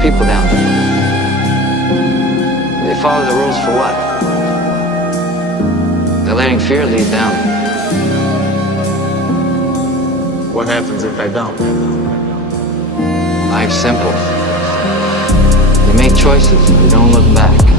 people down there? They follow the rules for what? They're letting fear lead them. What happens if I don't? Life's simple. You make choices and you don't look back.